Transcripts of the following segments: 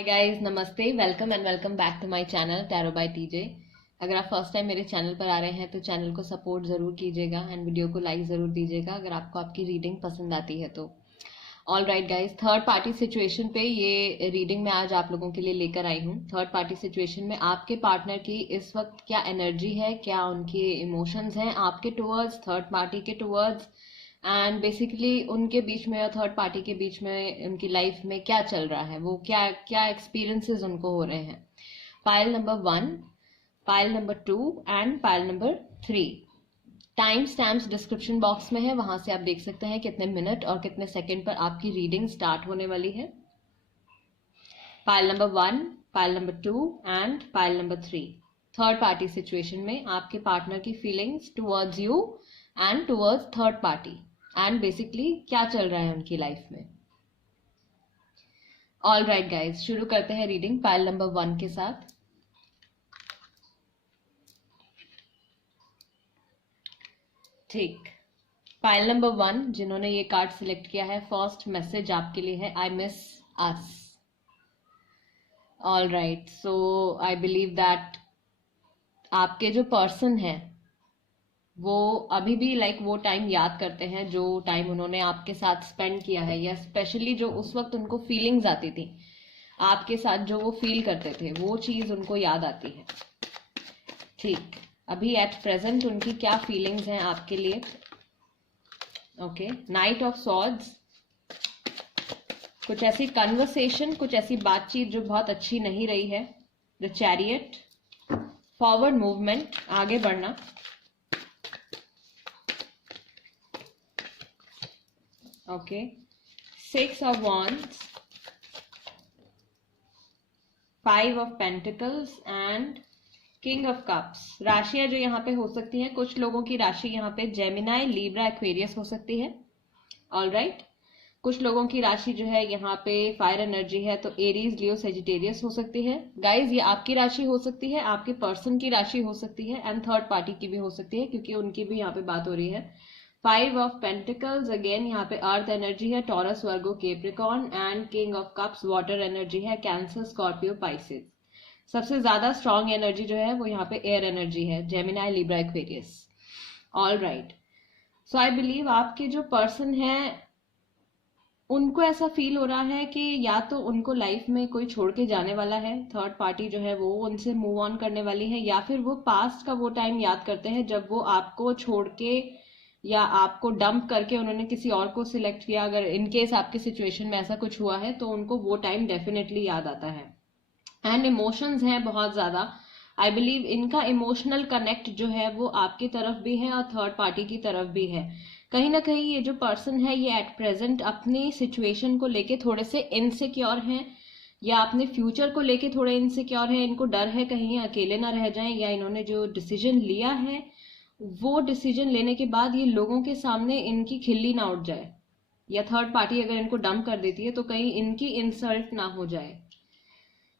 हाय guys, नमस्ते, welcome and welcome back to my channel tarot by TJ. अगर आप first time मेरे channel पर आ रहे हैं तो चैनल को सपोर्ट ज़रूर कीजिएगा एंड वीडियो को लाइक ज़रूर दीजिएगा अगर आपको आपकी रीडिंग पसंद आती है तो। All right guys, third party situation पे ये रीडिंग मैं आज आप लोगों के लिए लेकर आई हूँ। थर्ड पार्टी सिचुएशन में आपके पार्टनर की इस वक्त क्या एनर्जी है, क्या उनके इमोशंस हैं आपके टुवर्ड्स, थर्ड पार्टी के टुवर्ड्स, एंड बेसिकली उनके बीच में और थर्ड पार्टी के बीच में उनकी लाइफ में क्या चल रहा है, वो क्या क्या एक्सपीरियंसेस उनको हो रहे हैं। Pile number 1, pile number 2 and pile number 3। Time stamps description box में है, वहां से आप देख सकते हैं कितने मिनट और कितने सेकंड पर आपकी रीडिंग स्टार्ट होने वाली है। Pile number 1, pile number 2 and pile number 3। Third party situation में आपके पार्टनर की feelings towards you and towards third party, and basically क्या चल रहा है उनकी लाइफ में। ऑल राइट गाइज, शुरू करते हैं रीडिंग पाइल नंबर 1 के साथ। ठीक, पाइल नंबर 1 जिन्होंने ये कार्ड सिलेक्ट किया है, फर्स्ट मैसेज आपके लिए है, I miss us. All right, so I believe that आपके जो पर्सन है वो अभी भी वो टाइम याद करते हैं जो टाइम उन्होंने आपके साथ स्पेंड किया है, या स्पेशली जो उस वक्त उनको फीलिंग्स आती थी आपके साथ, जो वो फील करते थे वो चीज उनको याद आती है। ठीक, अभी एट प्रेजेंट उनकी क्या फीलिंग्स हैं आपके लिए। ओके, नाइट ऑफ सॉर्ड्स, कुछ ऐसी कन्वर्सेशन, कुछ ऐसी बातचीत जो बहुत अच्छी नहीं रही है। द चैरियट, फॉरवर्ड मूवमेंट, आगे बढ़ना। Okay, 6 of wands, 5 of pentacles and king of cups. राशियां जो यहाँ पे हो सकती हैं, कुछ लोगों की राशि यहाँ पे जेमिनाई, लिब्रा, एक्वेरियस हो सकती है। ऑल राइट, कुछ लोगों की राशि जो है यहाँ पे फायर एनर्जी है, तो एरीज, लियो, सेजिटेरियस हो सकती है। गाइज, ये आपकी राशि हो सकती है, आपके पर्सन की राशि हो सकती है, एंड थर्ड पार्टी की भी हो सकती है, क्योंकि उनकी भी यहाँ पे बात हो रही है। 5 ऑफ पेंटिकल्स, अगेन यहाँ पे अर्थ एनर्जी है, taurus, Virgo, Capricorn, and king of cups water energy है, कैंसर, स्कॉर्पियो, पाइसेस। सबसे ज्यादा स्ट्रॉन्ग एनर्जी जो है वो यहाँ पे एयर एनर्जी है, Gemini, Libra, Aquarius. All right, so I believe आपके जो पर्सन है उनको ऐसा फील हो रहा है कि या तो उनको लाइफ में कोई छोड़ के जाने वाला है, थर्ड पार्टी जो है वो उनसे मूव ऑन करने वाली है, या फिर वो पास्ट का वो टाइम याद करते हैं जब वो आपको छोड़ के या आपको डंप करके उन्होंने किसी और को सिलेक्ट किया। अगर इनकेस आपकी सिचुएशन में ऐसा कुछ हुआ है तो उनको वो टाइम डेफिनेटली याद आता है। एंड इमोशंस हैं बहुत ज्यादा, आई बिलीव इनका इमोशनल कनेक्ट जो है वो आपकी तरफ भी है और थर्ड पार्टी की तरफ भी है। कहीं ना कहीं ये जो पर्सन है ये एट प्रेजेंट अपनी सिचुएशन को लेके थोड़े से इनसिक्योर हैं, या अपने फ्यूचर को लेके थोड़े इनसिक्योर हैं। इनको डर है कहीं अकेले ना रह जाएं, या इन्होंने जो डिसीजन लिया है वो डिसीजन लेने के बाद ये लोगों के सामने इनकी खिल्ली ना उठ जाए, या थर्ड पार्टी अगर इनको डंप कर देती है तो कहीं इनकी इंसल्ट ना हो जाए।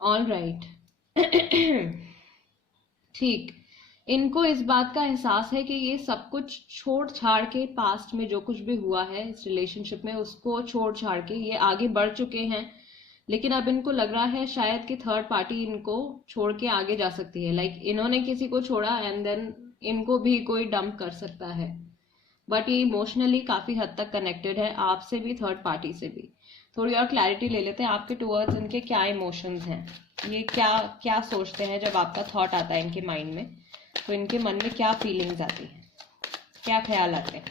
ऑल राइट, ठीक, इनको इस बात का एहसास है कि ये सब कुछ छोड़ छाड़ के, पास्ट में जो कुछ भी हुआ है इस रिलेशनशिप में उसको छोड़ छाड़ के ये आगे बढ़ चुके हैं, लेकिन अब इनको लग रहा है शायद कि थर्ड पार्टी इनको छोड़ के आगे जा सकती है। इन्होंने किसी को छोड़ा एंड देन इनको भी कोई डंप कर सकता है, बट ये इमोशनली काफी हद तक कनेक्टेड है आपसे भी, थर्ड पार्टी से भी। थोड़ी और क्लैरिटी ले लेते हैं आपके टुवर्ड्स इनके क्या इमोशंस हैं, ये क्या क्या सोचते हैं जब आपका थॉट आता है इनके माइंड में, तो इनके मन में क्या फीलिंग्स आती हैं, क्या ख्याल आते हैं।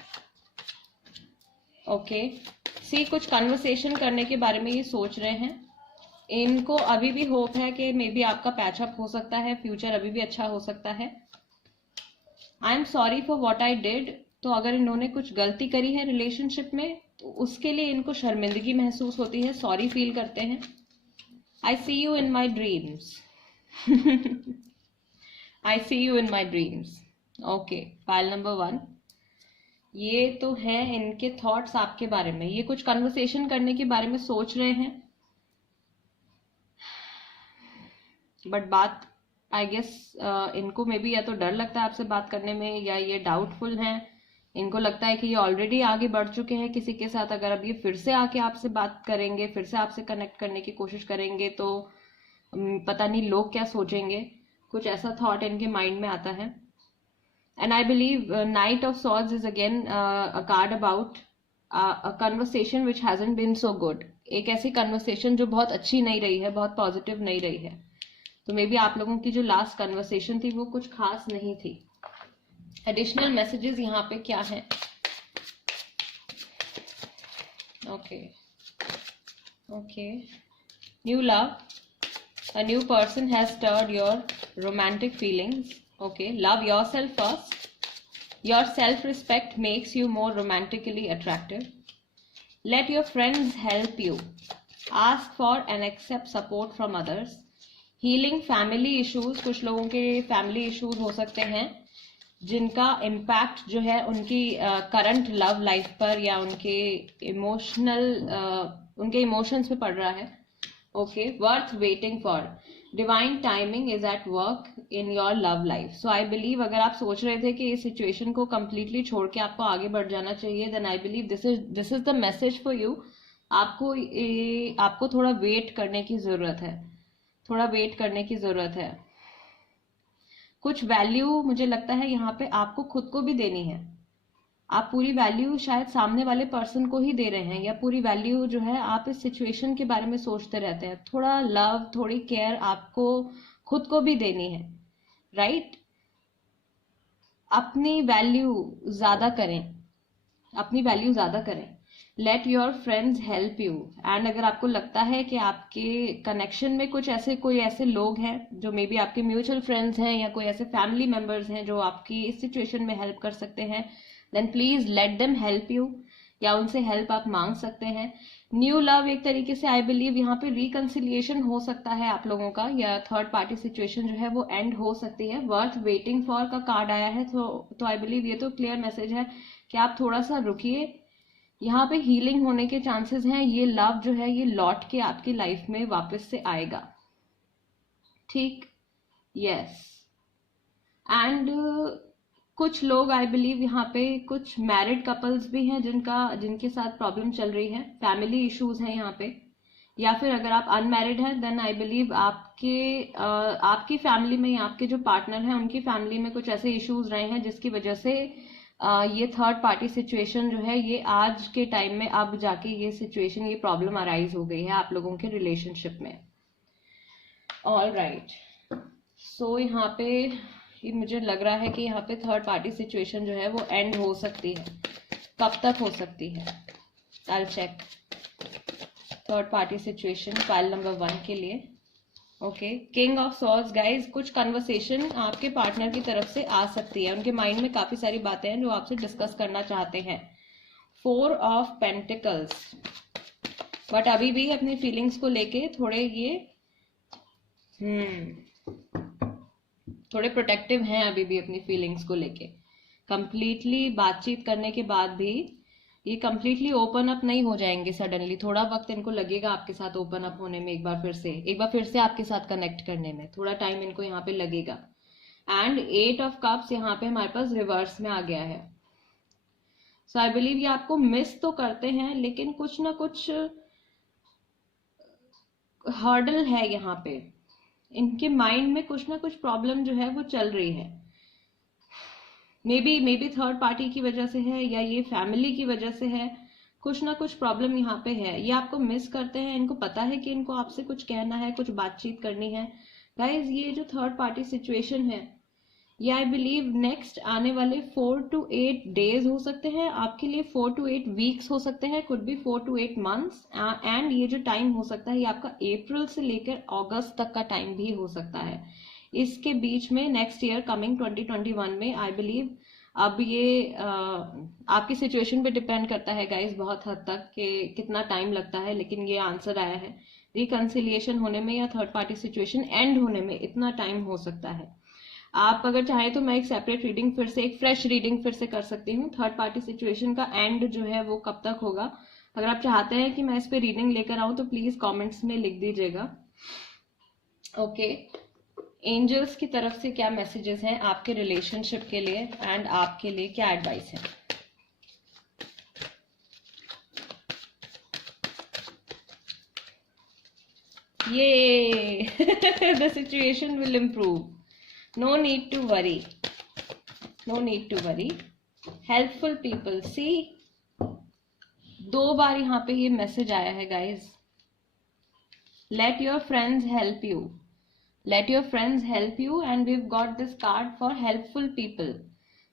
ओके, सी, कुछ कन्वर्सेशन करने के बारे में ये सोच रहे हैं। इनको अभी भी होप है कि मे बी आपका पैचअप हो सकता है, फ्यूचर अभी भी अच्छा हो सकता है। आई am sorry for what I did, तो अगर इन्होंने कुछ गलती करी है रिलेशनशिप में तो उसके लिए इनको शर्मिंदगी महसूस होती है, सॉरी फील करते हैं। I see you in my dreams, I see you in my dreams. Okay, pile number 1, ये तो है इनके थॉट्स आपके बारे में, ये कुछ कन्वर्सेशन करने के बारे में सोच रहे हैं, बट बात आई गेस इनको मे बी या तो डर लगता है आपसे बात करने में, या ये डाउटफुल हैं। इनको लगता है कि ये ऑलरेडी आगे बढ़ चुके हैं किसी के साथ, अगर अब ये फिर से आके आपसे बात करेंगे, फिर से आपसे कनेक्ट करने की कोशिश करेंगे तो पता नहीं लोग क्या सोचेंगे, कुछ ऐसा थॉट इनके माइंड में आता है. And I believe knight of swords is again a card about a conversation which hasn't been so good. एक ऐसी कन्वर्सेशन जो बहुत अच्छी नहीं रही है, बहुत पॉजिटिव नहीं रही है. तो मे बी आप लोगों की जो लास्ट कन्वर्सेशन थी वो कुछ खास नहीं थी. एडिशनल मैसेजेस यहाँ पे क्या है? Okay okay, new love, a new person has stirred your romantic feelings. Okay, love yourself first. Your self-respect makes you more romantically attractive. Let your friends help you. Ask for and accept support from others. Healing family issues. कुछ लोगों के family issues हो सकते हैं जिनका impact जो है उनकी current love life पर या उनके उनके emotions पे पड़ रहा है. Okay, worth waiting for. Divine timing is at work in your love life. So I believe अगर आप सोच रहे थे कि इस situation को completely छोड़ के आपको आगे बढ़ जाना चाहिए, then I believe this is the message for you. आपको थोड़ा वेट करने की जरूरत है, थोड़ा वेट करने की जरूरत है. कुछ वैल्यू मुझे लगता है यहाँ पे आपको खुद को भी देनी है. आप पूरी वैल्यू शायद सामने वाले पर्सन को ही दे रहे हैं, या पूरी वैल्यू जो है आप इस सिचुएशन के बारे में सोचते रहते हैं. थोड़ा लव, थोड़ी केयर आपको खुद को भी देनी है, राइट? अपनी वैल्यू ज्यादा करें, अपनी वैल्यू ज्यादा करें. Late your friends help you. And अगर आपको लगता है कि आपके कनेक्शन में कोई ऐसे लोग हैं जो मे बी आपके म्यूचुअल फ्रेंड्स हैं या कोई ऐसे फैमिली मेंबर्स हैं जो आपकी इस सिचुएशन में हेल्प कर सकते हैं, then please let them help you, या उनसे हेल्प आप मांग सकते हैं. न्यू लव एक तरीके से आई बिलीव यहाँ पे रिकंसिलिएशन हो सकता है आप लोगों का, या थर्ड पार्टी सिचुएशन जो है वो एंड हो सकती है. वर्थ वेटिंग फॉर का कार्ड आया है, तो आई बिलीव ये तो क्लियर मैसेज है कि आप थोड़ा सा रुकिए. यहाँ पे हीलिंग होने के चांसेस हैं. ये लव जो है ये लौट के आपकी लाइफ में वापस से आएगा. ठीक, यस. एंड कुछ लोग आई बिलीव यहाँ पे कुछ मैरिड कपल्स भी हैं जिनके साथ प्रॉब्लम चल रही है, फैमिली इश्यूज हैं यहाँ पे. या फिर अगर आप अनमैरिड हैं देन आई बिलीव आपकी फैमिली में या आपके जो पार्टनर हैं उनकी फैमिली में कुछ ऐसे इश्यूज रहे हैं जिसकी वजह से ये थर्ड पार्टी सिचुएशन जो है ये आज के टाइम में अब जाके ये सिचुएशन, ये प्रॉब्लम अराइज हो गई है आप लोगों के रिलेशनशिप में. ऑल राइट, सो यहाँ पे ये मुझे लग रहा है कि यहाँ पे थर्ड पार्टी सिचुएशन जो है वो एंड हो सकती है. कब तक हो सकती है? I will check. Third party situation file number 1 के लिए. Okay, king of swords guys. कुछ कन्वर्सेशन आपके पार्टनर की तरफ से आ सकती है, उनके माइंड में काफी सारी बातें हैं जो आपसे डिस्कस करना चाहते हैं. 4 ऑफ पेंटिकल्स. बट अभी भी अपनी फीलिंग्स को लेके थोड़े ये थोड़े प्रोटेक्टिव हैं अभी भी अपनी फीलिंग्स को लेके. कंप्लीटली बातचीत करने के बाद भी ये कंप्लीटली ओपन अप नहीं हो जाएंगे सडनली. थोड़ा वक्त इनको लगेगा आपके साथ ओपन अप होने में, एक बार फिर से आपके साथ कनेक्ट करने में थोड़ा टाइम इनको यहाँ पे लगेगा. एंड 8 ऑफ कप्स यहाँ पे हमारे पास रिवर्स में आ गया है. सो आई बिलीव ये आपको मिस तो करते हैं लेकिन कुछ ना कुछ हर्डल है यहाँ पे. इनके माइंड में कुछ ना कुछ प्रॉब्लम जो है वो चल रही है. मे बी थर्ड पार्टी की वजह से है या ये फैमिली की वजह से है. कुछ ना कुछ प्रॉब्लम यहाँ पे है. ये आपको मिस करते हैं, इनको पता है कि इनको आपसे कुछ कहना है, कुछ बातचीत करनी है. गाइज ये जो थर्ड पार्टी सिचुएशन है ये आई बिलीव नेक्स्ट आने वाले 4 to 8 डेज हो सकते हैं आपके लिए, 4 to 8 वीक्स हो सकते हैं, could be 4 to 8 months. And ये जो टाइम हो सकता है ये आपका अप्रैल से लेकर अगस्त तक का टाइम भी हो सकता है. इसके बीच में नेक्स्ट ईयर कमिंग 2021 में आई बिलीव अब ये आपकी सिचुएशन पे डिपेंड करता है गाइज बहुत हद तक कि कितना टाइम लगता है. लेकिन ये आंसर आया है रिकंसिलिएशन होने में या थर्ड पार्टी सिचुएशन एंड होने में इतना टाइम हो सकता है. आप अगर चाहें तो मैं एक सेपरेट रीडिंग एक फ्रेश रीडिंग फिर से कर सकती हूँ. थर्ड पार्टी सिचुएशन का एंड जो है वो कब तक होगा, अगर आप चाहते हैं कि मैं इस पे रीडिंग लेकर आऊं तो प्लीज कमेंट्स में लिख दीजिएगा. ओके, एंजल्स की तरफ से क्या मैसेजेस हैं आपके रिलेशनशिप के लिए एंड आपके लिए क्या एडवाइस है? ये the situation will improve. No need to worry. No need to worry. Helpful people. See 2 बार यहाँ पे ये मैसेज आया है guys. Let your friends help you. Let your friends help you and we got this card for helpful people.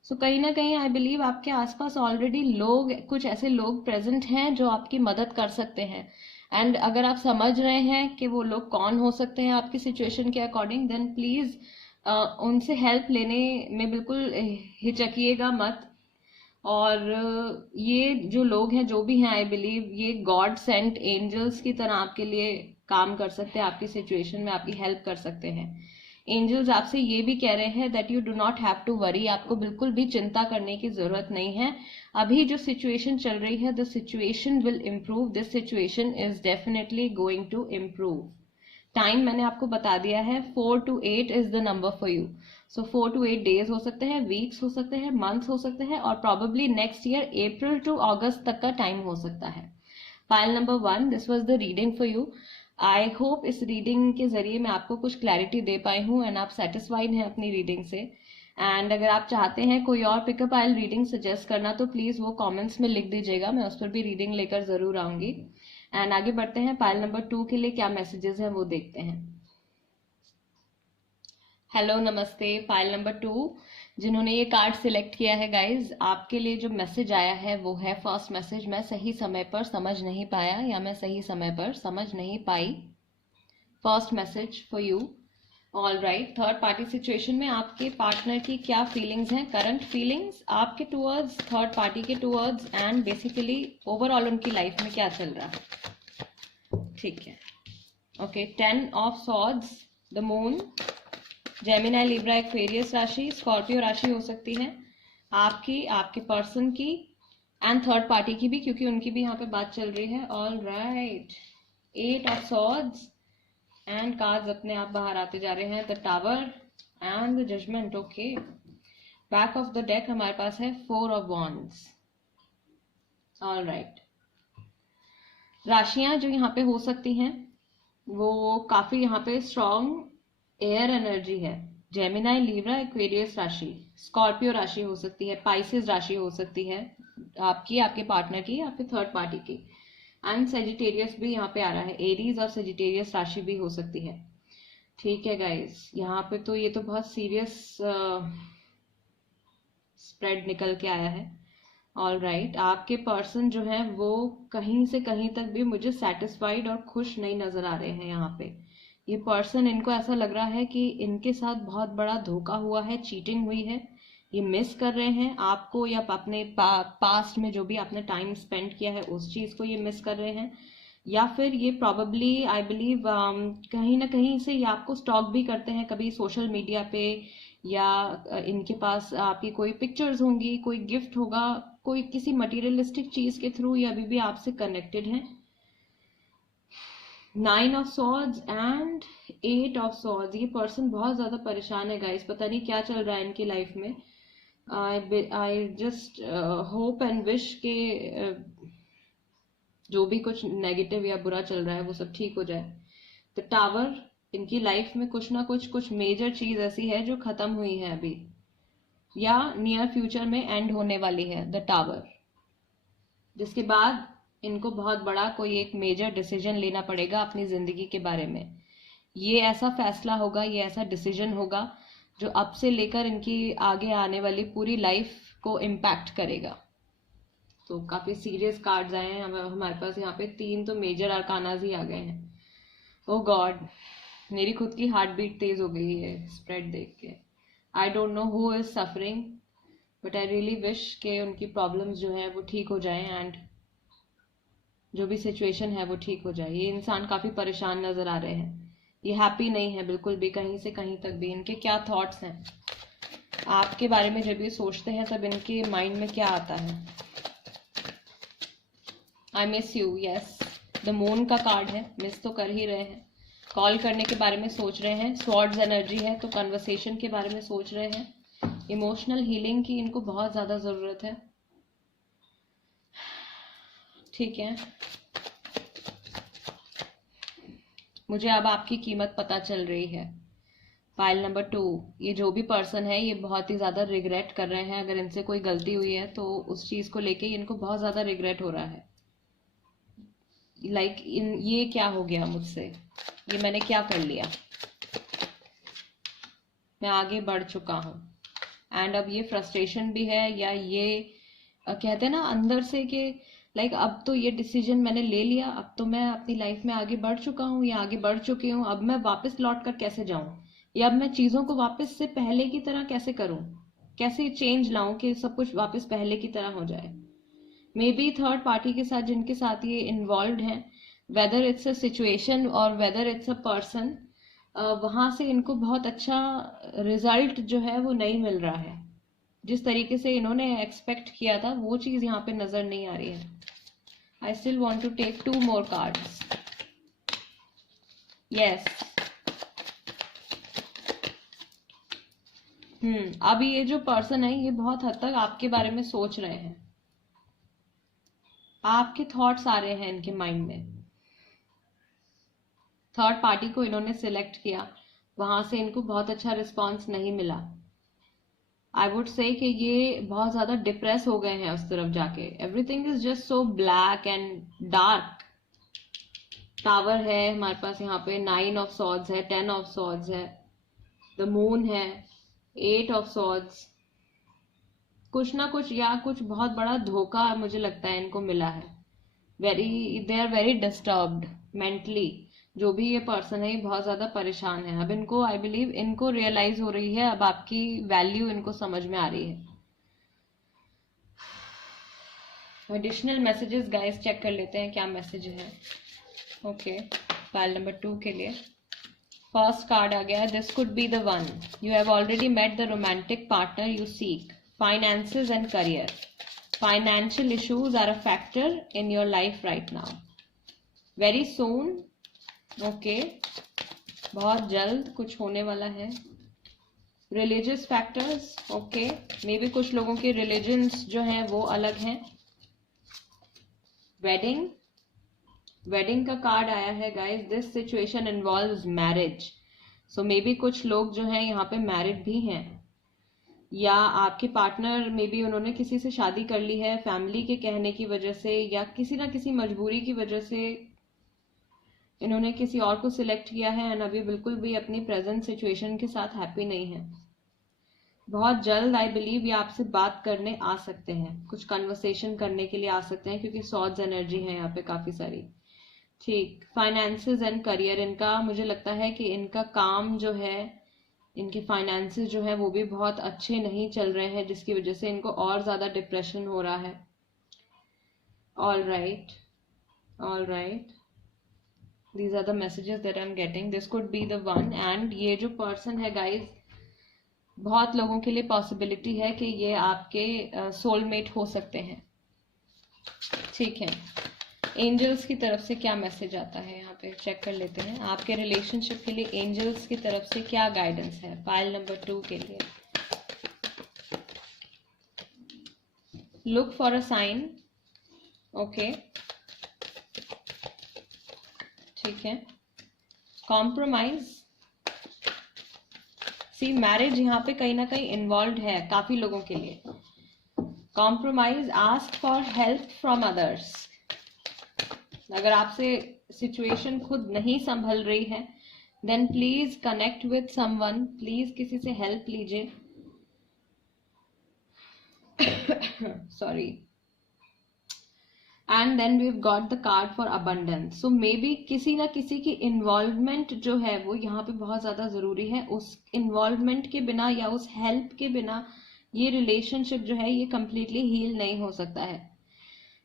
So कहीं ना कहीं I believe आपके आसपास ऑलरेडी लोग, कुछ ऐसे लोग प्रेजेंट हैं जो आपकी मदद कर सकते हैं. एंड अगर आप समझ रहे हैं कि वो लोग कौन हो सकते हैं आपकी सिचुएशन के अकॉर्डिंग, देन प्लीज उनसे हेल्प लेने में बिल्कुल हिचकिएगा मत. और ये जो लोग हैं, जो भी हैं, आई बिलीव ये गॉड सेंट एंजल्स की तरह आपके लिए काम कर सकते हैं. आपकी सिचुएशन में आपकी हेल्प कर सकते हैं. एंजल्स आपसे ये भी कह रहे हैं that you do not have to worry. आपको बिल्कुल भी चिंता करने की जरूरत नहीं है. अभी जो सिचुएशन चल रही है, the situation will improve. This situation is definitely going to improve. Time मैंने आपको बता दिया है. 4 to 8 is the number for you. So 4 to 8 days हो सकते हैं, वीक्स हो सकते हैं, मंथ्स हो सकते हैं, और probably next year April to August तक का टाइम हो सकता है. File number 1, this was the reading for you. I hope इस रीडिंग के जरिए मैं आपको कुछ क्लैरिटी दे पाई हूँ एंड आप सेटिस्फाइड हैं अपनी रीडिंग से. एंड अगर आप चाहते हैं कोई और पिकअप आइल रीडिंग सजेस्ट करना तो प्लीज वो कमेंट्स में लिख दीजिएगा. मैं उस पर भी रीडिंग लेकर जरूर आऊंगी. एंड आगे बढ़ते हैं. पाइल नंबर 2 के लिए क्या मैसेजेस हैं वो देखते हैं. हेलो, नमस्ते. पाइल नंबर 2 जिन्होंने ये कार्ड सिलेक्ट किया है गाइज, आपके लिए जो मैसेज आया है वो है फर्स्ट मैसेज. मैं सही समय पर समझ नहीं पाया या मैं सही समय पर समझ नहीं पाई. First message for you. All right. Third party situation में आपके पार्टनर की क्या फीलिंग्स हैं, करंट फीलिंग्स आपके टूवर्ड्स, थर्ड पार्टी के टूवर्ड्स, एंड बेसिकली ओवरऑल उनकी लाइफ में क्या चल रहा है. ठीक है. Okay. 10 of swords, the moon, Gemini, Libra, Aquarius राशि, स्कॉर्पियो राशि हो सकती है आपकी, आपके पर्सन की, एंड थर्ड पार्टी की भी, क्योंकि उनकी भी यहाँ पे बात चल रही है. All right. 8 of swords and cards अपने आप बाहर आते जा रहे हैं. The tower and the judgement. Okay. Back of the deck हमारे पास है 4 ऑफ वॉन्ड्स. All right. राशियां जो यहाँ पे हो सकती हैं वो काफी यहाँ पे स्ट्रॉन्ग एयर एनर्जी है. जेमिनाई, लिब्रा, एक्वेरियस राशि, स्कॉर्पियो राशि हो सकती है, पाइसेस राशि हो सकती है आपकी, आपके पार्टनर की, आपके थर्ड पार्टी की, एंड सेजिटेरियस भी यहाँ पे आ रहा है. एरीज और सेजिटेरियस राशि भी हो सकती है. ठीक है गाइस, यहाँ पे तो ये तो बहुत सीरियस स्प्रेड निकल के आया है. All right. आपके पर्सन जो है वो कहीं से कहीं तक भी मुझे सेटिस्फाइड और खुश नहीं नजर आ रहे हैं. यहाँ पे ये पर्सन, इनको ऐसा लग रहा है कि इनके साथ बहुत बड़ा धोखा हुआ है, चीटिंग हुई है. ये मिस कर रहे हैं आपको, या अपने पास्ट में जो भी आपने टाइम स्पेंड किया है उस चीज को ये मिस कर रहे हैं. या फिर ये प्रॉबेबली आई बिलीव कहीं ना कहीं से ये आपको स्टॉक भी करते हैं, कभी सोशल मीडिया पे, या इनके पास आपकी कोई पिक्चर्स होंगी, कोई गिफ्ट होगा, कोई किसी मटेरियलिस्टिक चीज के थ्रू ये अभी भी आपसे कनेक्टेड हैं. 9 of swords and 8 of swords. ये पर्सन बहुत ज्यादा परेशान है गाइस. पता नहीं क्या चल रहा है इनकी लाइफ में. I just hope and wish के जो भी कुछ नेगेटिव या बुरा चल रहा है वो सब ठीक हो जाए. The tower. इनकी लाइफ में कुछ ना कुछ मेजर चीज ऐसी है जो खत्म हुई है अभी, या नियर फ्यूचर में एंड होने वाली है. द टावर, जिसके बाद इनको बहुत बड़ा कोई एक मेजर डिसीजन लेना पड़ेगा अपनी जिंदगी के बारे में. ये ऐसा फैसला होगा, ये ऐसा डिसीजन होगा जो अब से लेकर इनकी आगे आने वाली पूरी लाइफ को इम्पैक्ट करेगा. तो काफी सीरियस कार्ड्स आए हैं हमारे पास. यहाँ पे 3 तो मेजर अरकानाज ही आ गए हैं. ओ गॉड, मेरी खुद की हार्ट बीट तेज हो गई है स्प्रेड देख के. आई don't know who is suffering, but I really wish के उनकी प्रॉब्लम्स जो है वो ठीक हो जाएं, एंड जो भी सिचुएशन है वो ठीक हो जाए. ये इंसान काफी परेशान नजर आ रहे हैं. ये हैप्पी नहीं है बिल्कुल भी, कहीं से कहीं तक भी. इनके क्या थॉट्स हैं आपके बारे में, जब ये सोचते हैं तब इनके माइंड में क्या आता है. I miss you. Yes, the moon का कार्ड है. मिस तो कर ही रहे हैं. कॉल करने के बारे में सोच रहे हैं. स्वॉर्ड्स एनर्जी है तो कन्वर्सेशन के बारे में सोच रहे हैं. इमोशनल हीलिंग की इनको बहुत ज्यादा जरूरत है. ठीक है. मुझे अब आपकी कीमत पता चल रही है। पाइल नंबर 2, ये जो भी पर्सन है ये बहुत ही ज़्यादा रिग्रेट कर रहे हैं। अगर इनसे कोई गलती हुई है तो उस चीज़ को लेके इनको बहुत ज़्यादा रिग्रेट हो रहा है। लाइक ये क्या हो गया मुझसे, ये मैंने क्या कर लिया, मैं आगे बढ़ चुका हूँ। एंड अब ये फ्रस्ट्रेशन भी है, या ये कहते हैं ना अंदर से कि लाइक अब तो ये डिसीजन मैंने ले लिया, अब तो मैं अपनी लाइफ में आगे बढ़ चुका हूँ या आगे बढ़ चुकी हूँ, अब मैं वापस लौट कर कैसे जाऊँ, या अब मैं चीज़ों को वापस से पहले की तरह कैसे करूँ, कैसे चेंज लाऊं कि सब कुछ वापस पहले की तरह हो जाए। मे बी थर्ड पार्टी के साथ, जिनके साथ ये इन्वॉल्व हैं, वेदर इट्स अ सिचुएशन और वेदर इट्स अ पर्सन, वहां से इनको बहुत अच्छा रिजल्ट जो है वो नहीं मिल रहा है। जिस तरीके से इन्होंने एक्सपेक्ट किया था वो चीज यहाँ पे नजर नहीं आ रही है। I still want to take 2 more cards. Yes, अब ये जो पर्सन है ये बहुत हद तक आपके बारे में सोच रहे हैं, आपके थॉट्स आ रहे हैं इनके माइंड में। थर्ड पार्टी को इन्होंने सिलेक्ट किया, वहां से इनको बहुत अच्छा रिस्पॉन्स नहीं मिला। आई वुड से कि ये बहुत ज्यादा डिप्रेस हो गए हैं उस तरफ जाके। Everything is just so black and dark. Tower है हमारे पास यहाँ पे, 9 of swords है, 10 of swords है, द मून है, 8 of swords। कुछ ना कुछ या कुछ बहुत बड़ा धोखा मुझे लगता है इनको मिला है। They are very disturbed mentally. जो भी ये पर्सन है ये बहुत ज्यादा परेशान है। अब इनको, आई बिलीव इनको रियलाइज हो रही है, अब आपकी वैल्यू इनको समझ में आ रही है। एडिशनल मैसेजेस गाइस चेक कर लेते हैं क्या मैसेज है। ओके, फाइल नंबर 2 के लिए फर्स्ट कार्ड आ गया, this could be the one. You have already met the romantic partner you seek. Finances and career. Financial issues are a factor in your life right now. Very soon, okay, बहुत जल्द कुछ होने वाला है। Religious factors, okay, maybe कुछ लोगों के religions जो हैं वो अलग हैं। Wedding का कार्ड आया है guys. This situation involves marriage. So maybe कुछ लोग जो हैं यहाँ पे married भी हैं, या आपके पार्टनर में भी उन्होंने किसी से शादी कर ली है फैमिली के कहने की वजह से, या किसी ना किसी मजबूरी की वजह से इन्होंने किसी और को सिलेक्ट किया है एंड अभी बिल्कुल भी अपनी प्रेजेंट सिचुएशन के साथ हैप्पी नहीं है। बहुत जल्द आई बिलीव ये आपसे बात करने आ सकते हैं, कुछ कन्वर्सेशन करने के लिए आ सकते हैं, क्योंकि सॉर्ड्स एनर्जी है यहाँ पे काफी सारी। ठीक, फाइनेंसेस एंड करियर, इनका मुझे लगता है कि इनका काम जो है, इनके फाइनेंसेस जो है वो भी बहुत अच्छे नहीं चल रहे हैं, जिसकी वजह से इनको और ज़्यादा डिप्रेशन हो रहा है। All right, these are the messages that I am getting. This could be the one. And ये जो पर्सन है गाइज, बहुत लोगों के लिए पॉसिबिलिटी है कि ये आपके सोलमेट हो सकते हैं। ठीक है, एंजल्स की तरफ से क्या मैसेज आता है यहाँ पे चेक कर लेते हैं। आपके रिलेशनशिप के लिए एंजल्स की तरफ से क्या गाइडेंस है पाइल नंबर 2 के लिए। Look for a sign, okay, ठीक है। कॉम्प्रोमाइज, सी मैरिज यहाँ पे कहीं ना कहीं इन्वॉल्व है काफी लोगों के लिए। Compromise, ask for help from others. अगर आपसे सिचुएशन खुद नहीं संभल रही है, then please connect with someone, please किसी से हेल्प लीजिए। Sorry. And then we have got the card for abundance. So maybe किसी ना किसी की इन्वॉल्वमेंट जो है वो यहाँ पे बहुत ज्यादा जरूरी है। उस इन्वॉल्वमेंट के बिना या उस हेल्प के बिना ये रिलेशनशिप जो है ये कंप्लीटली हील नहीं हो सकता है।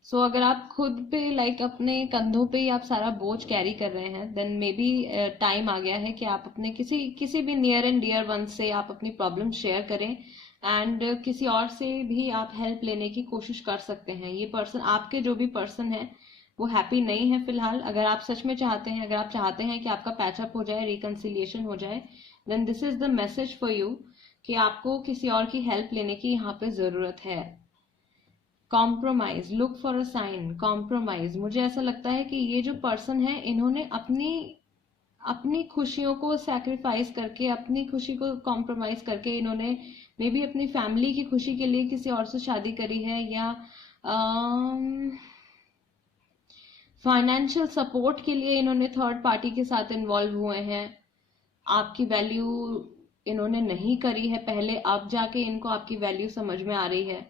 सो अगर आप खुद पे लाइक अपने कंधों पे ही आप सारा बोझ कैरी कर रहे हैं, देन मे बी टाइम आ गया है कि आप अपने किसी भी नियर एंड डियर वन से आप अपनी प्रॉब्लम शेयर करें, एंड किसी और से भी आप हेल्प लेने की कोशिश कर सकते हैं। ये पर्सन, आपके जो भी पर्सन है वो हैप्पी नहीं है फिलहाल। अगर आप सच में चाहते हैं, अगर आप चाहते हैं कि आपका पैचअप हो जाए, रिकंसिलिएशन हो जाए, then this is the message for you कि आपको किसी और की हेल्प लेने की यहाँ पे जरूरत है। Compromise, look for a sign, compromise. मुझे ऐसा लगता है कि ये जो पर्सन है इन्होंने अपनी खुशियों को सैक्रिफाइस करके, अपनी खुशी को कॉम्प्रोमाइज करके इन्होंने मे बी अपनी फैमिली की खुशी के लिए किसी और से शादी करी है, या फाइनेंशियल सपोर्ट के लिए इन्होंने थर्ड पार्टी के साथ इन्वॉल्व हुए हैं। आपकी वैल्यू इन्होंने नहीं करी है पहले, अब जाके इनको आपकी वैल्यू समझ में आ रही है।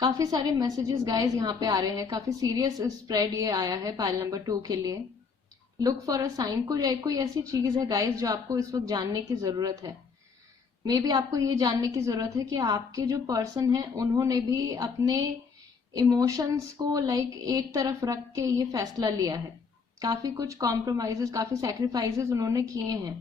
काफी सारे मैसेजेस गाइस यहाँ पे आ रहे हैं, काफी सीरियस स्प्रेड ये आया है पाइल नंबर 2 के लिए। लुक फॉर अ साइन, कोई ऐसी चीज है गाइस जो आपको इस वक्त जानने की जरूरत है। मे बी आपको ये जानने की जरूरत है कि आपके जो पर्सन है उन्होंने भी अपने इमोशंस को एक तरफ रख के ये फैसला लिया है। काफी कुछ कॉम्प्रोमाइजेस, काफी सैक्रिफाइसेस उन्होंने किए हैं,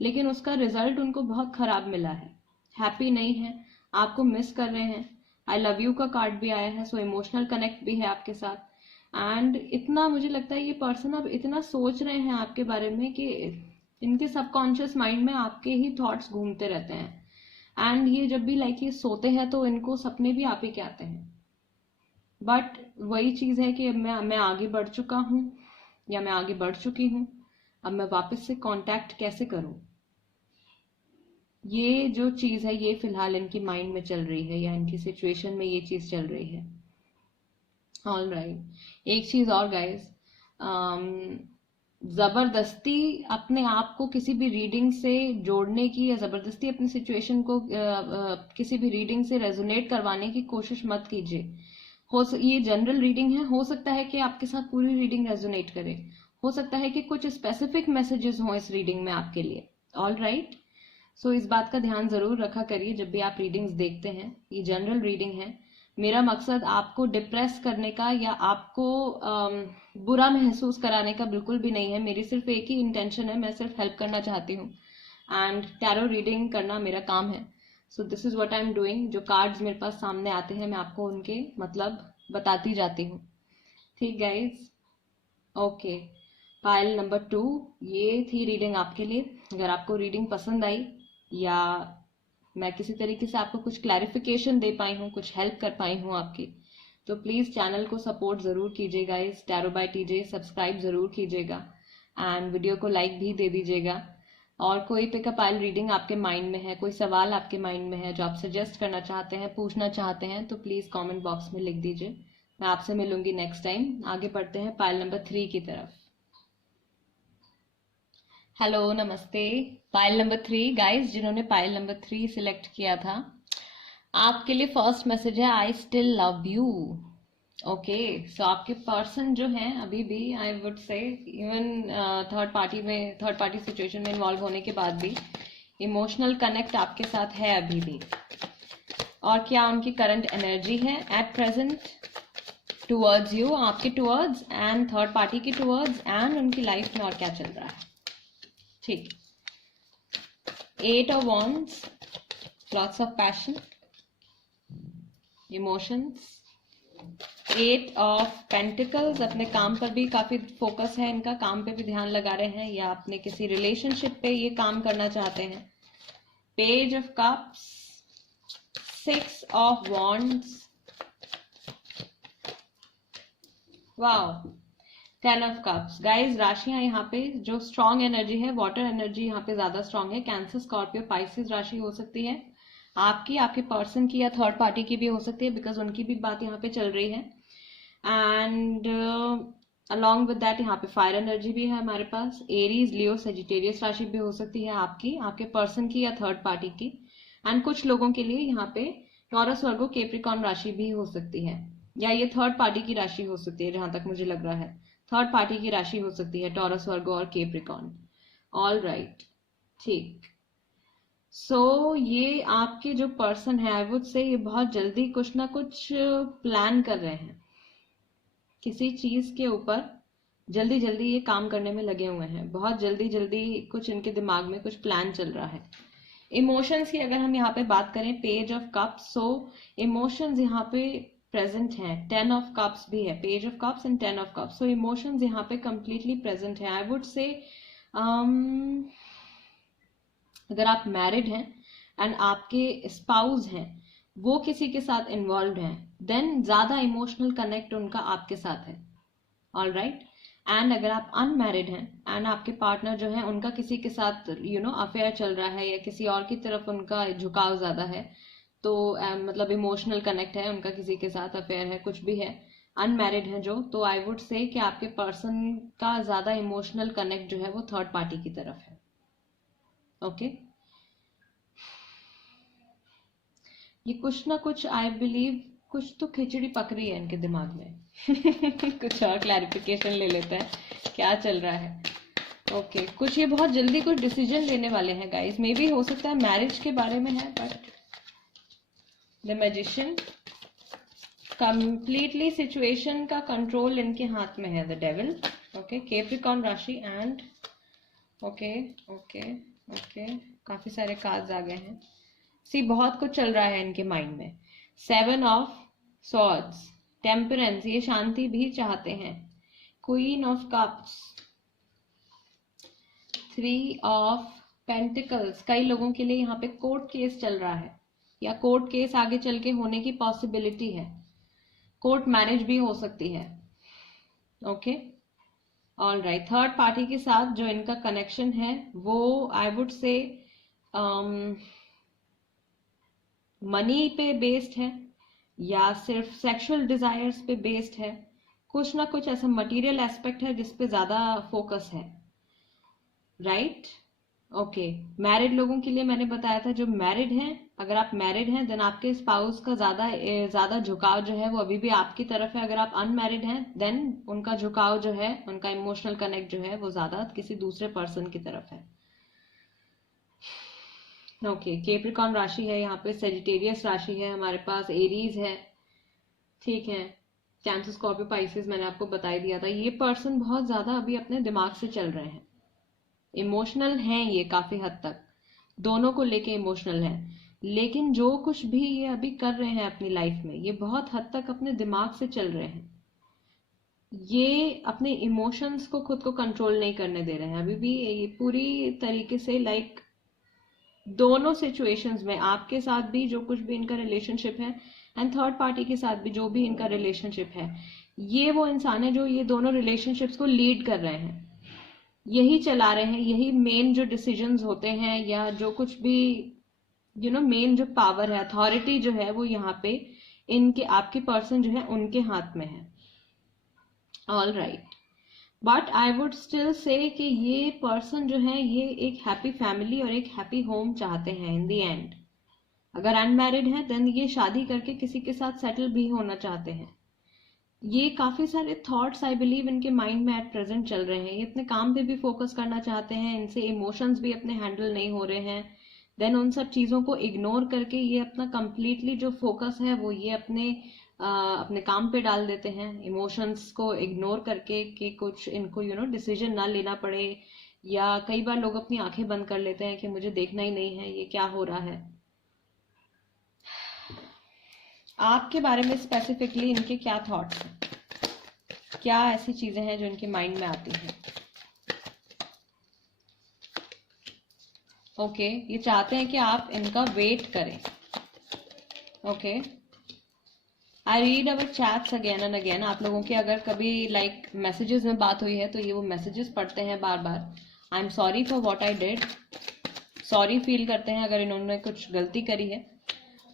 लेकिन उसका रिजल्ट उनको बहुत खराब मिला है। हैप्पी नहीं है, आपको मिस कर रहे हैं। आई लव यू का कार्ड भी आया है, सो इमोशनल कनेक्ट भी है आपके साथ। एंड इतना मुझे लगता है ये पर्सन अब इतना सोच रहे हैं आपके बारे में कि इनके सबकॉन्शियस माइंड में आपके ही थॉट्स घूमते रहते हैं। एंड ये जब भी ये सोते हैं तो इनको सपने भी आप ही के आते हैं। बट वही चीज है कि मैं आगे बढ़ चुका हूँ या मैं आगे बढ़ चुकी हूँ, अब मैं वापस से कांटेक्ट कैसे करूं, ये जो चीज है ये फिलहाल इनकी माइंड में चल रही है, या इनकी सिचुएशन में ये चीज चल रही है। All right. एक चीज और गाइस, जबरदस्ती अपने आप को किसी भी रीडिंग से जोड़ने की, या जबरदस्ती अपनी सिचुएशन को किसी भी रीडिंग से रेजोनेट करवाने की कोशिश मत कीजिए। ये जनरल रीडिंग है, हो सकता है कि आपके साथ पूरी रीडिंग रेजोनेट करे, हो सकता है कि कुछ स्पेसिफिक मैसेजेस हों इस रीडिंग में आपके लिए। All right. सो इस बात का ध्यान जरूर रखा करिए जब भी आप रीडिंग्स देखते हैं। ये जनरल रीडिंग है, मेरा मकसद आपको डिप्रेस करने का या आपको बुरा महसूस कराने का बिल्कुल भी नहीं है। मेरी सिर्फ एक ही इंटेंशन है, मैं सिर्फ हेल्प करना चाहती हूँ, एंड टैरो रीडिंग करना मेरा काम है। So this is what I am doing. जो कार्ड्स मेरे पास सामने आते हैं मैं आपको उनके मतलब बताती जाती हूँ। ठीक गाइज, ओके। पाइल नंबर 2, ये थी रीडिंग आपके लिए। अगर आपको रीडिंग पसंद आई या मैं किसी तरीके से आपको कुछ क्लैरिफिकेशन दे पाई हूँ, कुछ हेल्प कर पाई हूँ आपकी, तो प्लीज चैनल को सपोर्ट जरूर कीजिएगा। इस टैरो बाय टीजे सब्सक्राइब जरूर कीजिएगा एंड वीडियो को लाइक भी दे दीजिएगा। और कोई पिकअप आइल रीडिंग आपके माइंड में है, कोई सवाल आपके माइंड में है जो आप सजेस्ट करना चाहते हैं, पूछना चाहते हैं, तो प्लीज कमेंट बॉक्स में लिख दीजिए। मैं आपसे मिलूंगी नेक्स्ट टाइम। आगे बढ़ते हैं पाइल नंबर 3 की तरफ। हेलो, नमस्ते। पाइल नंबर 3 गाइस, जिन्होंने पाइल नंबर 3 सिलेक्ट किया था, आपके लिए फर्स्ट मैसेज है I still love you. Okay, so आपके पर्सन जो हैं अभी भी, I would say even third party situation में इन्वॉल्व होने के बाद भी इमोशनल कनेक्ट आपके साथ है अभी भी। और क्या उनकी करंट एनर्जी है एट प्रेजेंट टुवर्ड्स यू, आपके टुवर्ड्स एंड थर्ड पार्टी के टुवर्ड्स, एंड उनकी लाइफ में और क्या चल रहा है। ठीक, 8 of Wands, lots of passion, emotions, 8 of Pentacles, अपने काम पर भी काफी फोकस है इनका, काम पे भी ध्यान लगा रहे हैं या अपने किसी रिलेशनशिप पे ये काम करना चाहते हैं। Page of cups, 6 of Wands, wow, 10 of Cups। Guys, राशियां यहाँ पे जो स्ट्रॉन्ग एनर्जी है, वाटर एनर्जी यहाँ पे ज्यादा स्ट्रॉन्ग है। कैंसर, स्कॉर्पियो, पाइसिस राशि हो सकती है आपकी, आपके पर्सन की या थर्ड पार्टी की भी हो सकती है, बिकॉज उनकी भी बात यहाँ पे चल रही है। एंड अलॉन्ग विद दैट यहाँ पे फायर एनर्जी भी है हमारे पास। एरीज, लियो, सेजिटेरियस राशि भी हो सकती है आपकी, आपके पर्सन की या थर्ड पार्टी की। एंड कुछ लोगों के लिए यहाँ पे टॉरस, वर्गो, कैप्रिकॉर्न राशि भी हो सकती है, या ये थर्ड पार्टी की राशि हो सकती है। जहां तक मुझे लग रहा है थर्ड पार्टी की राशि हो सकती है, टॉरस, वर्गो और कैप्रिकॉर्न। ऑल राइट, ठीक। सो ये आपके जो पर्सन है, आई वुड से ये बहुत जल्दी कुछ ना कुछ प्लान कर रहे हैं, किसी चीज के ऊपर जल्दी जल्दी ये काम करने में लगे हुए हैं। बहुत जल्दी जल्दी कुछ इनके दिमाग में कुछ प्लान चल रहा है। इमोशंस की अगर हम यहाँ पे बात करें, page of cups, so emotions यहाँ पे प्रेजेंट है। 10 of Cups भी है, page of cups and 10 of Cups, so emotions यहाँ पे कंप्लीटली प्रेजेंट है। आई वुड से अगर आप मैरिड हैं एंड आपके स्पाउस हैं वो किसी के साथ इन्वॉल्व हैं, देन ज्यादा इमोशनल कनेक्ट उनका आपके साथ है। All right. एंड अगर आप अनमैरिड हैं एंड आपके पार्टनर जो है उनका किसी के साथ अफेयर चल रहा है या किसी और की तरफ उनका झुकाव ज्यादा है, तो मतलब इमोशनल कनेक्ट है उनका, किसी के साथ अफेयर है, कुछ भी है, अनमैरिड है जो, तो आई वुड से कि आपके पर्सन का ज्यादा इमोशनल कनेक्ट जो है वो थर्ड पार्टी की तरफ है। ओके ये कुछ ना कुछ आई बिलीव कुछ तो खिचड़ी पक रही है इनके दिमाग में। कुछ और क्लैरिफिकेशन ले लेते हैं क्या चल रहा है। ओके कुछ ये बहुत जल्दी कुछ डिसीजन लेने वाले हैं गाइस, मे बी हो सकता है मैरिज के बारे में है, but the magician completely situation का कंट्रोल इनके हाथ में है, द डेविल। ओके कैप्रिकॉर्न राशि एंड ओके ओके ओके काफी सारे कार्ड्स आ गए हैं। सी बहुत कुछ चल रहा है इनके माइंड में। 7 ऑफ सॉर्ड्स, टेम्परेंस, ये शांति भी चाहते हैं। Queen of cups, 3 of pentacles, कई लोगों के लिए यहाँ पे कोर्ट केस चल रहा है या कोर्ट केस आगे चल के होने की पॉसिबिलिटी है, कोर्ट मैरिज भी हो सकती है। Okay all right, third party के साथ जो इनका कनेक्शन है वो आई वुड से मनी पे बेस्ड है या सिर्फ सेक्सुअल डिजायर्स पे बेस्ड है, कुछ ना कुछ ऐसा मटेरियल एस्पेक्ट है जिसपे ज्यादा फोकस है। राइट ओके मैरिड लोगों के लिए मैंने बताया था, जो मैरिड हैं, अगर आप मैरिड हैं देन आपके स्पाउस का ज्यादा झुकाव जो है वो अभी भी आपकी तरफ है। अगर आप अनमैरिड हैं देन उनका झुकाव जो है, उनका इमोशनल कनेक्ट जो है वो ज्यादा किसी दूसरे पर्सन की तरफ है। ओके कैप्रिकॉर्न राशि है यहाँ पे, सेजिटेरियस राशि है हमारे पास, एरीज है, ठीक है, कैंसर स्कॉर्पियो पाइसेस मैंने आपको बता ही दिया था। ये पर्सन बहुत ज्यादा अभी अपने दिमाग से चल रहे हैं, इमोशनल हैं ये काफी हद तक, दोनों को लेके इमोशनल हैं, लेकिन जो कुछ भी ये अभी कर रहे हैं अपनी लाइफ में ये बहुत हद तक अपने दिमाग से चल रहे हैं। ये अपने इमोशंस को खुद को कंट्रोल नहीं करने दे रहे हैं अभी भी, ये पूरी तरीके से लाइक दोनों सिचुएशंस में, आपके साथ भी जो कुछ भी इनका रिलेशनशिप है एंड थर्ड पार्टी के साथ भी जो भी इनका रिलेशनशिप है, ये वो इंसान है जो ये दोनों रिलेशनशिप्स को लीड कर रहे हैं, यही चला रहे हैं, यही मेन जो डिसीजंस होते हैं या जो कुछ भी मेन जो पावर है, अथॉरिटी जो है वो यहाँ पे इनके आपके पर्सन जो है उनके हाथ में है। All right but I would still say कि ये पर्सन जो है ये एक हैप्पी फैमिली और एक हैप्पी होम चाहते हैं इन दी एंड। अगर अनमैरिड है देन ये शादी करके किसी के साथ सेटल भी होना चाहते हैं। ये काफी सारे थॉट्स आई बिलीव इनके माइंड में एट प्रेजेंट चल रहे हैं, ये अपने काम पे भी फोकस करना चाहते हैं, इनसे इमोशंस भी अपने हैंडल नहीं हो रहे हैं, देन उन सब चीजों को इग्नोर करके ये अपना कंप्लीटली जो फोकस है वो ये अपने काम पे डाल देते हैं, इमोशंस को इग्नोर करके कि कुछ इनको डिसीजन ना लेना पड़े, या कई बार लोग अपनी आंखें बंद कर लेते हैं कि मुझे देखना ही नहीं है ये क्या हो रहा है। आपके बारे में स्पेसिफिकली इनके क्या थॉट्स हैं, क्या ऐसी चीजें हैं जो इनके माइंड में आती हैं। ओके ये चाहते हैं कि आप इनका वेट करें। Okay I read our chats again and again, आप लोगों के अगर कभी लाइक मैसेजेस में बात हुई है तो ये वो मैसेजेस पढ़ते हैं बार बार। I am sorry for what I did, sorry feel करते हैं अगर इन्होंने कुछ गलती करी है।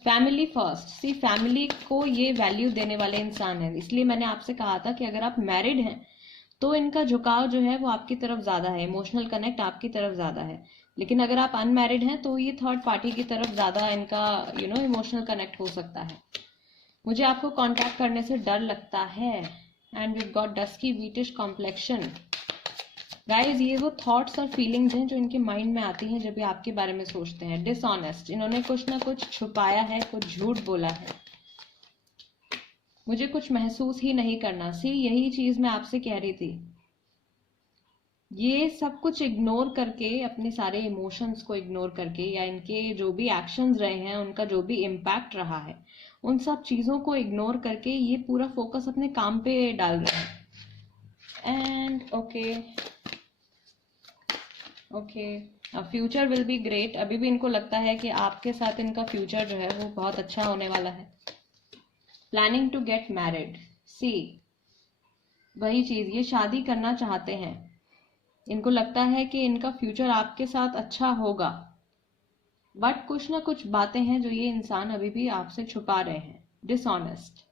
फैमिली फर्स्ट, सी फैमिली को ये वैल्यू देने वाले इंसान है, इसलिए मैंने आपसे कहा था कि अगर आप मैरिड हैं तो इनका झुकाव जो है वो आपकी तरफ ज्यादा है, इमोशनल कनेक्ट आपकी तरफ ज्यादा है, लेकिन अगर आप अनमैरिड हैं तो ये थर्ड पार्टी की तरफ ज्यादा इनका इमोशनल कनेक्ट हो सकता है। मुझे आपको कांटेक्ट करने से डर लगता है and we got dusky wheatish complexion. Guys ये वो थॉट्स और फीलिंग्स हैं जो इनके माइंड में आती हैं जब ये आपके बारे में सोचते हैं। डिसऑनेस्ट, इन्होंने कुछ ना कुछ छुपाया है, कुछ झूठ बोला है, मुझे कुछ महसूस ही नहीं करना। सी यही चीज मैं आपसे कह रही थी, ये सब कुछ इग्नोर करके, अपने सारे इमोशंस को इग्नोर करके या इनके जो भी एक्शंस रहे हैं उनका जो भी इम्पैक्ट रहा है उन सब चीजों को इग्नोर करके ये पूरा फोकस अपने काम पे डाल रहे हैं। And okay future will be great, अभी भी इनको लगता है कि आपके साथ इनका फ्यूचर जो है वो बहुत अच्छा होने वाला है। प्लानिंग टू गेट मैरिड, सी वही चीज, ये शादी करना चाहते हैं, इनको लगता है कि इनका फ्यूचर आपके साथ अच्छा होगा, बट कुछ ना कुछ बातें हैं जो ये इंसान अभी भी आपसे छुपा रहे हैं, डिसऑनेस्ट।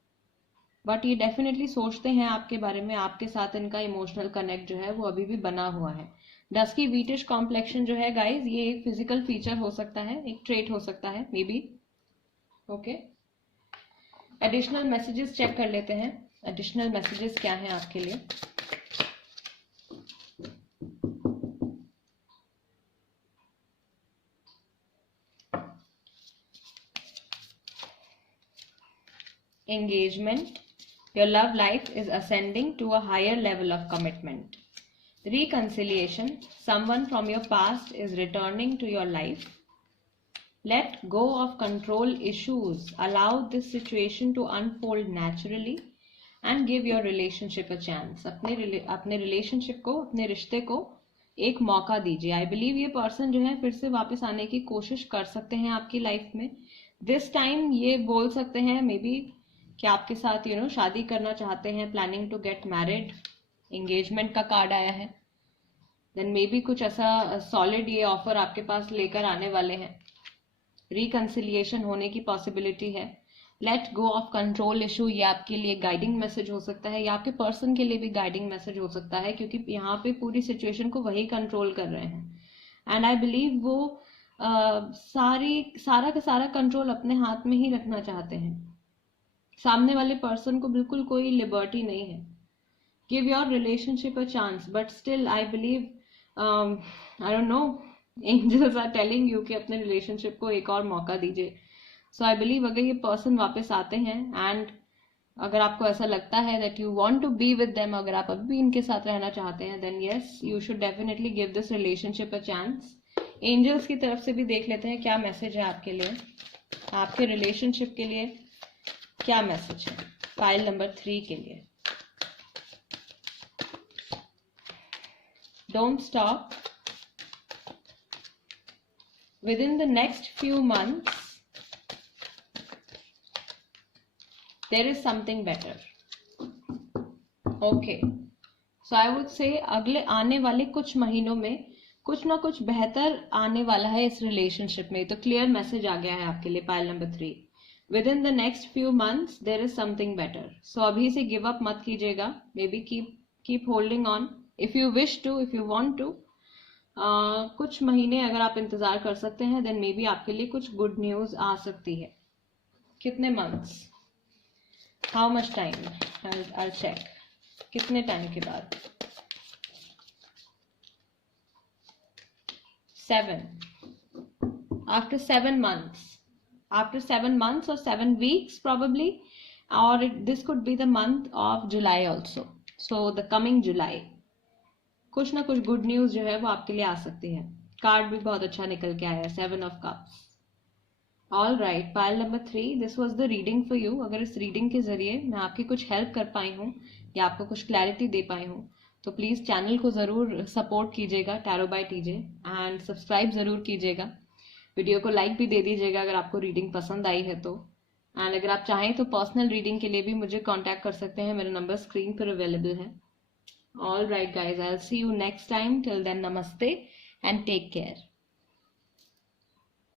बट ये डेफिनेटली सोचते हैं आपके बारे में, आपके साथ इनका इमोशनल कनेक्ट जो है वो अभी भी बना हुआ है। डस्की व्हीटिश कॉम्प्लेक्शन जो है गाइज, ये एक फिजिकल फीचर हो सकता है, एक ट्रेट हो सकता है maybe. Okay, additional messages check कर लेते हैं, एडिशनल मैसेजेस क्या हैं आपके लिए। Engagement, your love life is ascending to a higher level of commitment. Reconciliation, someone from your past is returning to your life. Let go of control issues, allow this situation to unfold naturally and give your relationship a chance. अपने relationship को, अपने रिश्ते को एक मौका दीजिए। I believe ये person जो है फिर से वापस आने की कोशिश कर सकते हैं आपकी लाइफ में। दिस टाइम ये बोल सकते हैं मे बी कि आपके साथ शादी करना चाहते हैं, planning to get married, engagement का कार्ड आया है। देन मे बी कुछ ऐसा सॉलिड ये ऑफर आपके पास लेकर आने वाले हैं, रिकंसिलिएशन होने की पॉसिबिलिटी है। Let go of control issue, ये आपके लिए गाइडिंग मैसेज हो सकता है, या आपके पर्सन के लिए भी गाइडिंग मैसेज हो सकता है, क्योंकि यहाँ पे पूरी सिचुएशन को वही कंट्रोल कर रहे हैं। एंड आई बिलीव वो सारा का सारा कंट्रोल अपने हाथ में ही रखना चाहते हैं। सामने वाले पर्सन को बिल्कुल कोई लिबर्टी नहीं है। Give your relationship a chance, but still I believe, I don't know, angels are telling you कि अपने रिलेशनशिप को एक और मौका दीजिए। सो आई बिलीव अगर ये पर्सन वापस आते हैं एंड अगर आपको ऐसा लगता है that you want to be with them, अगर आप अभी भी इनके साथ रहना चाहते हैं, then yes you should definitely give this relationship a chance. Angels की तरफ से भी देख लेते हैं क्या मैसेज है आपके लिए, आपके रिलेशनशिप के लिए क्या मैसेज है फाइल नंबर 3 के लिए। Don't stop, within the next few months there is something better. Okay, so I would say अगले आने वाले कुछ महीनों में कुछ ना कुछ बेहतर आने वाला है इस रिलेशनशिप में। तो क्लियर मैसेज आ गया है आपके लिए pile number 3। Within the next few months there is something better. So अभी से गिव अप मत कीजिएगा, maybe keep holding on if you wish to, if you want to. कुछ महीने अगर आप इंतजार कर सकते हैं, देन मे बी आपके लिए कुछ गुड न्यूज आ सकती है। कितने months, how much time, I check, कितने टाइम के बाद। 7, after 7 months, after 7 months or 7 weeks probably, or this could be the month of July also. So the coming July, कुछ ना कुछ गुड न्यूज जो है वो आपके लिए आ सकती है। कार्ड भी बहुत अच्छा निकल के आया है, 7 of Cups। All right, pile number 3, this was the reading for you. अगर इस रीडिंग के जरिए मैं आपकी कुछ हेल्प कर पाई हूँ या आपको कुछ क्लैरिटी दे पाई हूँ, तो प्लीज़ चैनल को ज़रूर सपोर्ट कीजिएगा, tarot by TJ, and subscribe ज़रूर कीजिएगा। वीडियो को लाइक भी दे दीजिएगा अगर आपको रीडिंग पसंद आई है तो। एंड अगर आप चाहें तो पर्सनल रीडिंग के लिए भी मुझे कांटेक्ट कर सकते हैं, मेरा नंबर स्क्रीन पर अवेलेबल है। All right guys, I will see you next time. Till then, नमस्ते एंड टेक केयर।